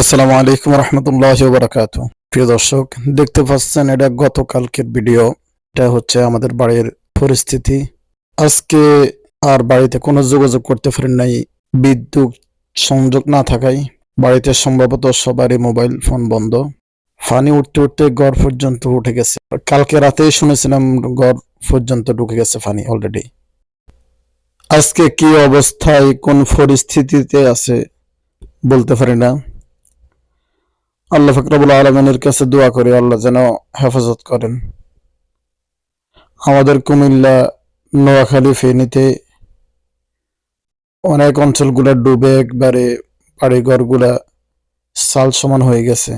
আসসালামু আলাইকুম রহমতুল্লাহ বারাকাত প্রিয় দর্শক, দেখতে পাচ্ছেন এটা গতকালকের ভিডিও। এটা হচ্ছে আমাদের বাড়ির পরিস্থিতি। আজকে আর বাড়িতে কোনো যোগাযোগ করতে পারেন নাই। বিদ্যুৎ সংযোগ না থাকায় বাড়িতে সম্ভবত সবারই মোবাইল ফোন বন্ধ। ফানি উঠতে উঠতে ঘর পর্যন্ত উঠে গেছে। কালকে রাতেই শুনেছিলাম ঘর পর্যন্ত ঢুকে গেছে ফানি অলরেডি আজকে কি অবস্থায়, কোন পরিস্থিতিতে আছে বলতে পারি না। আল্লাহ ফকরাবুল আলমিনের কাছে দোয়া করি, আল্লাহ যেন হেফাজত করেন। আমাদের কুমিল্লা, নোয়াখালী ফেনীতে অনেক অঞ্চলগুলা ডুবে একবারে বাড়িঘরগুলা সাল সমান হয়ে গেছে।